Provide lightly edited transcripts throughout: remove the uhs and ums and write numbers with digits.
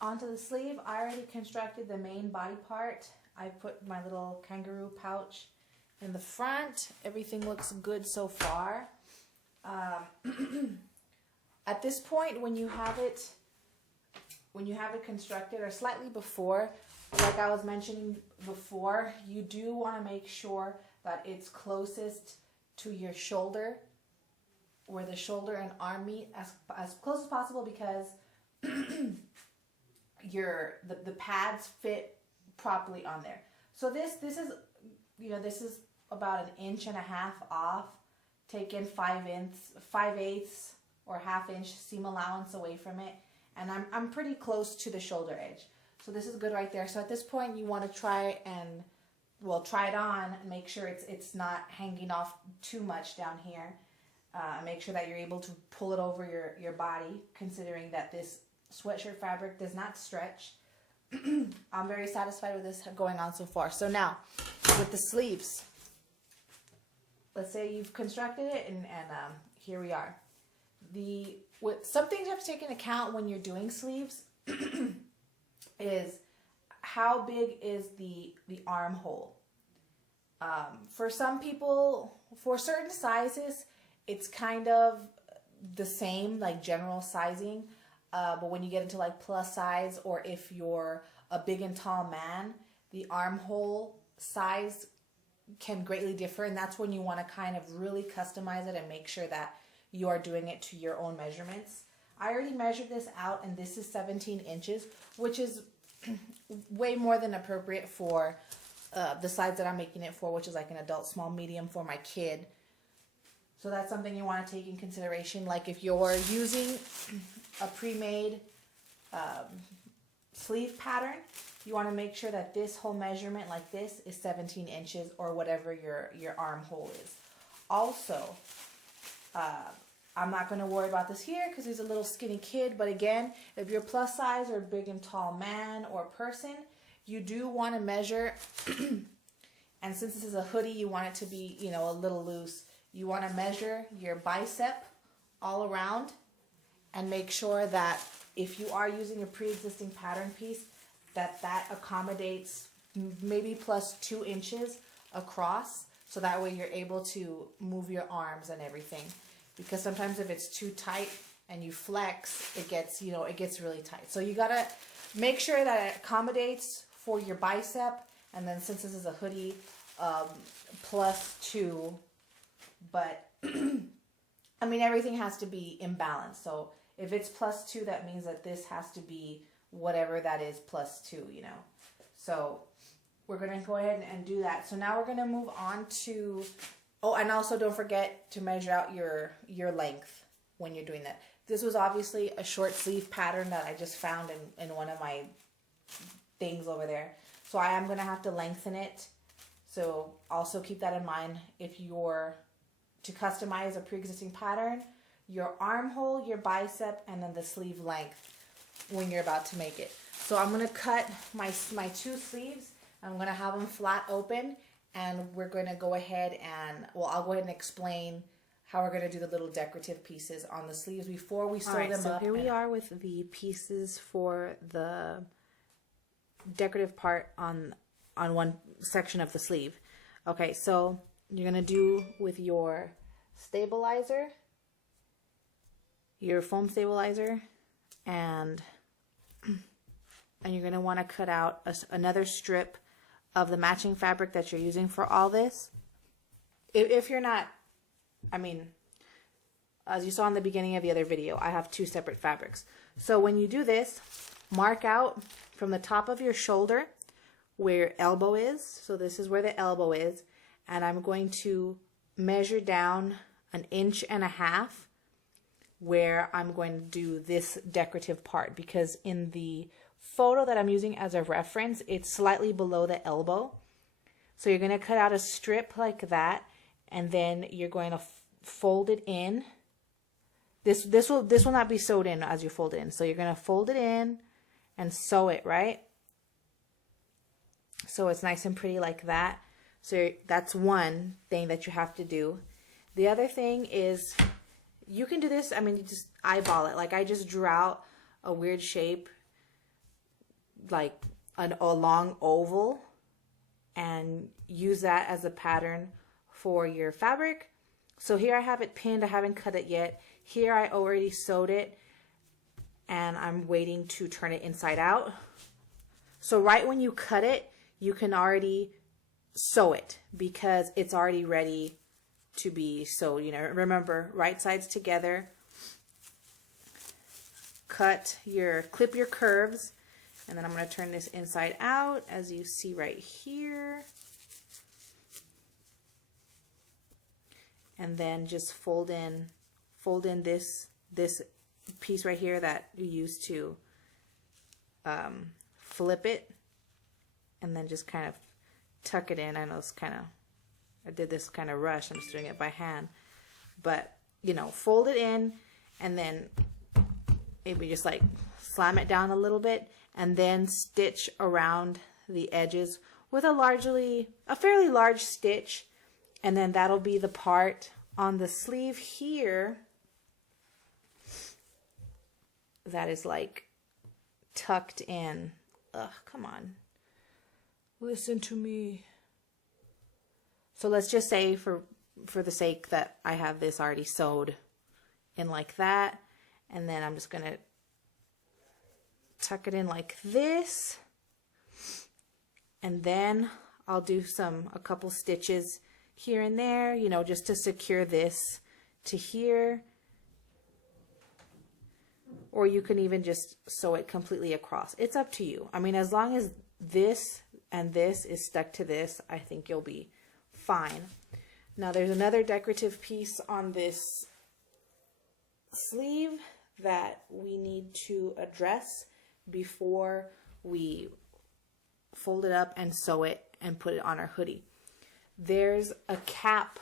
Onto the sleeve, I already constructed the main body part. I put my little kangaroo pouch in the front. Everything looks good so far. At this point, when you have it constructed, or slightly before, like I was mentioning before, you do want to make sure that it's closest to your shoulder, where the shoulder and arm meet, as close as possible, because the pads fit properly on there. So this is, this is about 1.5 inches off. Take in 5/8 or 1/2 inch seam allowance away from it, and I'm pretty close to the shoulder edge. So this is good right there. So at this point, you want to try it on and make sure it's not hanging off too much down here. Make sure that you're able to pull it over your body, considering that this sweatshirt fabric does not stretch. I'm very satisfied with this going on so far. So now, with the sleeves, let's say you've constructed it, and here we are. Some things you have to take into account when you're doing sleeves is how big is the armhole. For some people, for certain sizes, it's kind of the same, like general sizing. But when you get into like plus size, or if you're a big and tall man, the armhole size can greatly differ, and that's when you want to kind of really customize it and make sure that you are doing it to your own measurements. I already measured this out, and this is 17 inches, which is way more than appropriate for the size that I'm making it for, which is like an adult small medium for my kid. So that's something you want to take in consideration. Like if you're using a pre-made sleeve pattern, you want to make sure that this whole measurement like this is 17 inches or whatever your armhole is. Also, I'm not going to worry about this here because he's a little skinny kid. But again, if you're plus size or big and tall man or person, you do want to measure. And since this is a hoodie, you want it to be, a little loose. You want to measure your bicep all around and make sure that if you are using a pre-existing pattern piece, that accommodates maybe plus 2 inches across. So that way you're able to move your arms and everything. Because sometimes if it's too tight and you flex, it gets really tight. So you got to make sure that it accommodates for your bicep. And then since this is a hoodie, plus 2. But, I mean, everything has to be in balance. So if it's plus 2, that means that this has to be whatever that is plus 2, So we're going to go ahead and do that. So now we're going to move on to, and also don't forget to measure out your length when you're doing that. This was obviously a short sleeve pattern that I just found in one of my things over there. So I am going to have to lengthen it. So also keep that in mind if you're to customize a pre-existing pattern, your armhole, your bicep, and then the sleeve length when you're about to make it. So I'm going to cut my 2 sleeves. I'm going to have them flat open, and we're going to go ahead and, I'll go ahead and explain how we're going to do the little decorative pieces on the sleeves before we sew them up. So here we are with the pieces for the decorative part on one section of the sleeve. Okay, so you're going to do with your stabilizer, your foam stabilizer, and you're going to want to cut out another strip of the matching fabric that you're using for all this. If you're not, as you saw in the beginning of the other video, I have 2 separate fabrics. So when you do this, mark out from the top of your shoulder where your elbow is. So this is where the elbow is. And I'm going to measure down 1.5 inches where I'm going to do this decorative part, because in the photo that I'm using as a reference, it's slightly below the elbow. So you're going to cut out a strip like that, and then you're going to fold it in. This will not be sewed in as you fold it in. So you're going to fold it in and sew it, right? So it's nice and pretty like that. So that's one thing that you have to do. The other thing is, you can do this, I mean, you just eyeball it. Like I just drew out a weird shape, like a long oval, and use that as a pattern for your fabric. So here I have it pinned, I haven't cut it yet. Here I already sewed it, and I'm waiting to turn it inside out. So right when you cut it, you can already sew it because it's already ready to be sewed. You know, remember, right sides together, clip your curves, and then I'm going to turn this inside out, as you see right here. And then just fold in this piece right here that you use to flip it, and then just kind of tuck it in. I know it's kind of, I did this kind of rush, I'm just doing it by hand, but you know, fold it in, and then maybe just like slam it down a little bit, and then stitch around the edges with a fairly large stitch, and then that'll be the part on the sleeve here that is like tucked in. Ugh, come on. Listen to me. So let's just say for the sake that I have this already sewed in like that, and then I'm just going to tuck it in like this, and then I'll do a couple stitches here and there, you know, just to secure this to here. Or you can even just sew it completely across. It's up to you. I mean, as long as this and this is stuck to this, I think you'll be fine. Now there's another decorative piece on this sleeve that we need to address before we fold it up and sew it and put it on our hoodie. There's a cap.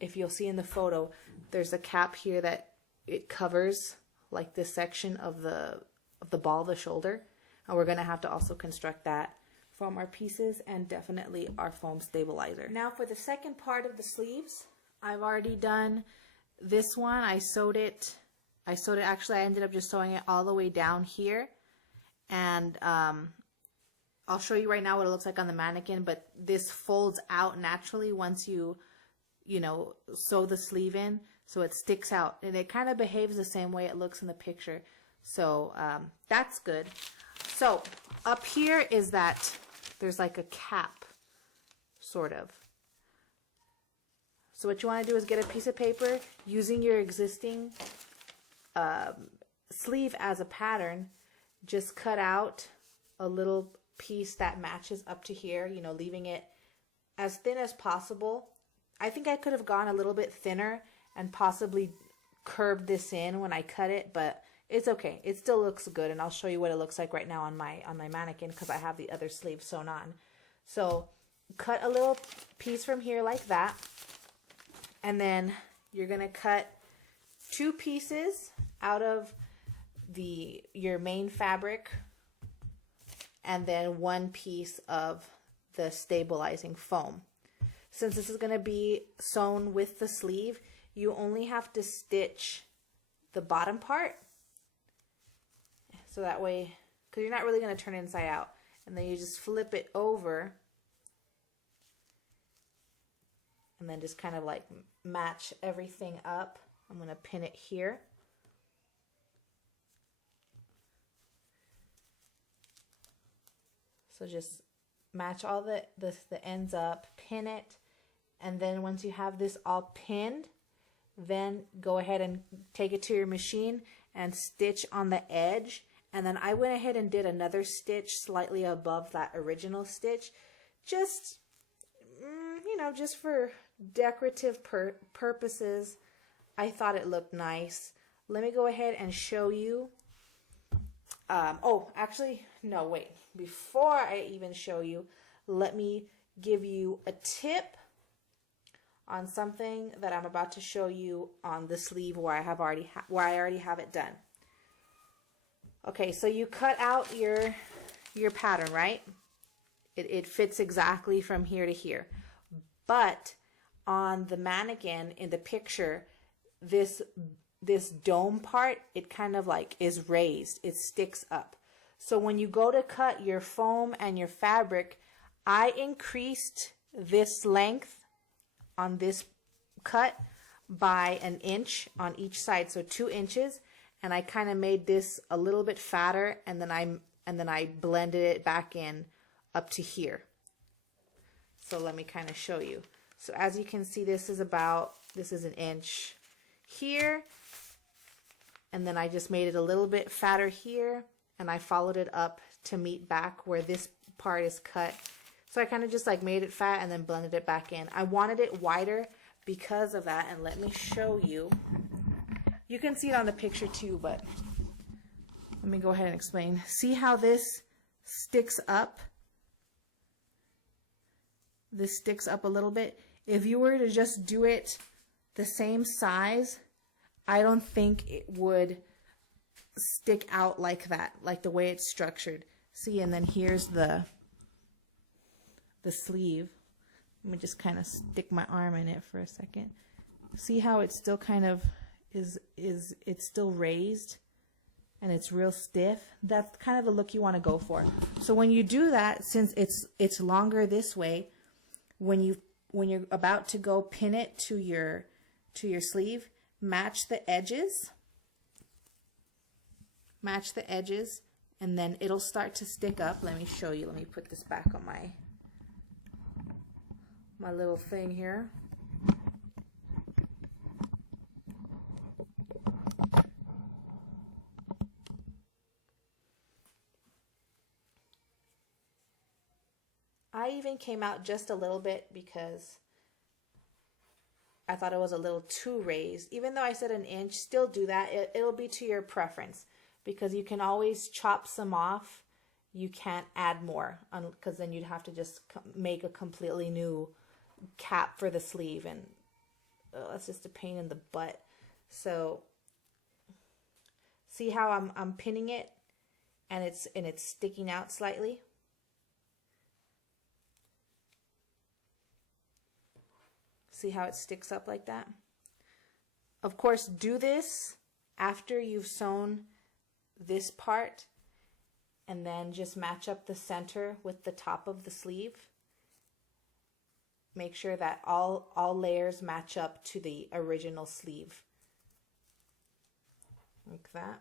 If you'll see in the photo, there's a cap here that it covers like this section of the ball of the shoulder, and we're going to have to also construct that from our pieces and definitely our foam stabilizer. Now for the second part of the sleeves, I've already done this one. I sewed it actually, I ended up just sewing it all the way down here, and I'll show you right now what it looks like on the mannequin, but this folds out naturally once you know, sew the sleeve in, so it sticks out, and it kind of behaves the same way it looks in the picture. So that's good. So up here is that there's like a cap, sort of. So what you want to do is get a piece of paper, using your existing sleeve as a pattern, just cut out a little piece that matches up to here, you know, leaving it as thin as possible. I think I could have gone a little bit thinner and possibly curved this in when I cut it, but it's okay. It still looks good, and I'll show you what it looks like right now on my mannequin because I have the other sleeve sewn on. So cut a little piece from here like that, and then you're gonna cut 2 pieces out of your main fabric, and then 1 piece of the stabilizing foam. Since this is going to be sewn with the sleeve, you only have to stitch the bottom part. So that way, because you're not really going to turn it inside out. And then you just flip it over. And then just kind of like match everything up. I'm going to pin it here. So just match all the ends up, pin it, and then once you have this all pinned, then go ahead and take it to your machine and stitch on the edge. And then I went ahead and did another stitch slightly above that original stitch, just, you know, just for decorative purposes. I thought it looked nice. Let me go ahead and show you. Oh, actually, no, wait. Before I even show you, let me give you a tip on something that I'm about to show you on the sleeve where I already have it done. Okay, so you cut out your pattern, right? It fits exactly from here to here. But on the mannequin in the picture, this dome part, it kind of like is raised. It sticks up. So when you go to cut your foam and your fabric, I increased this length on this cut by 1 inch on each side, so 2 inches, and I kind of made this a little bit fatter, and then I blended it back in up to here. So let me kind of show you. So as you can see, this is 1 inch here, and then I just made it a little bit fatter here, and I followed it up to meet back where this part is cut. So I kind of just like made it fat and then blended it back in. I wanted it wider because of that, and let me show you. You can see it on the picture too, but let me go ahead and explain. See how this sticks up? This sticks up a little bit. If you were to just do it the same size, I don't think it would stick out like that, like the way it's structured. See, and then here's the sleeve. Let me just kind of stick my arm in it for a second. See how it still kind of it's still raised and it's real stiff? That's kind of the look you want to go for. So when you do that, since it's longer this way, when you're about to go pin it to your sleeve, match the edges, and then it'll start to stick up. Let me show you. Let me put this back on my little thing here. I even came out just a little bit because I thought it was a little too raised. Even though I said 1 inch, still do that. It'll be to your preference, because you can always chop some off. You can't add more, because then you'd have to just make a completely new cap for the sleeve, and that's just a pain in the butt. So see how I'm pinning it, and it's sticking out slightly. See how it sticks up like that? Of course, do this after you've sewn this part, and then just match up the center with the top of the sleeve. Make sure that all layers match up to the original sleeve. Like that.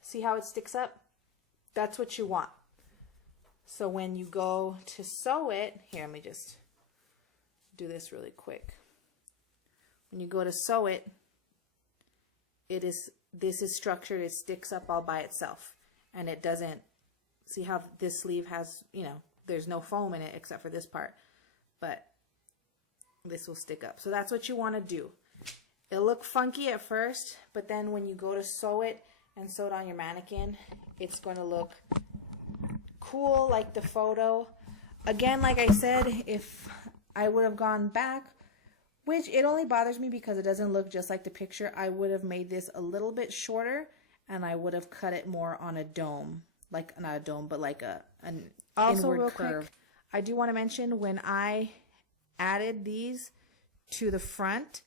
See how it sticks up? That's what you want. So when you go to sew it, here, let me just do this really quick. When you go to sew it, this is structured, it sticks up all by itself, and it doesn't. See how this sleeve has, there's no foam in it except for this part, but this will stick up. So that's what you want to do. It'll look funky at first, but then when you go to sew it and sew it on your mannequin, it's going to look cool like the photo. Again, like I said, if I would have gone back, which it only bothers me because it doesn't look just like the picture, I would have made this a little bit shorter, and I would have cut it more on a dome. Like, not a dome, but like an also inward curve. Quick, I do want to mention, when I added these to the front,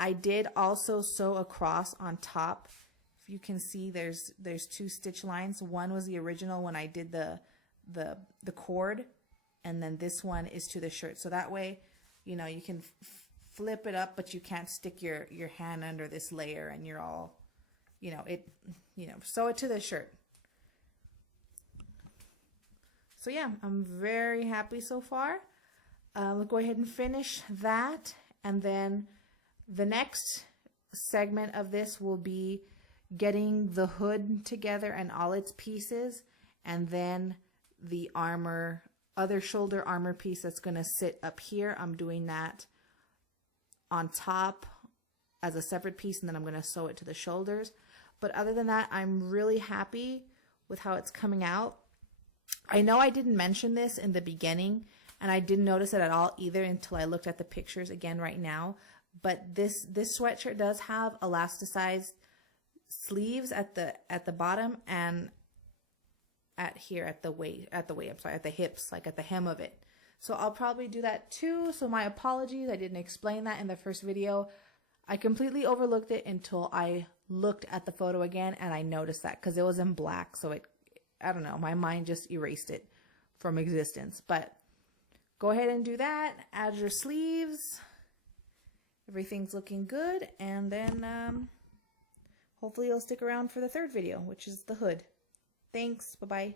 I did also sew across on top. If you can see, there's 2 stitch lines. One was the original when I did the cord, and then this one is to the shirt. So that way, you can flip it up, but you can't stick your hand under this layer, and you're all, sew it to the shirt. So yeah, I'm very happy so far. We'll go ahead and finish that, and then the next segment of this will be getting the hood together and all its pieces, and then the other shoulder armor piece that's going to sit up here. I'm doing that on top as a separate piece, and then I'm going to sew it to the shoulders. But other than that, I'm really happy with how it's coming out. I know I didn't mention this in the beginning, and I didn't notice it at all either until I looked at the pictures again right now, but this sweatshirt does have elasticized sleeves at the bottom and at here at the waist, at the hips, like at the hem of it. So I'll probably do that too. So my apologies, I didn't explain that in the first video. I completely overlooked it until I looked at the photo again and I noticed that because it was in black. So I don't know, my mind just erased it from existence. But go ahead and do that. Add your sleeves. Everything's looking good. And then hopefully you'll stick around for the third video, which is the hood. Thanks. Bye-bye.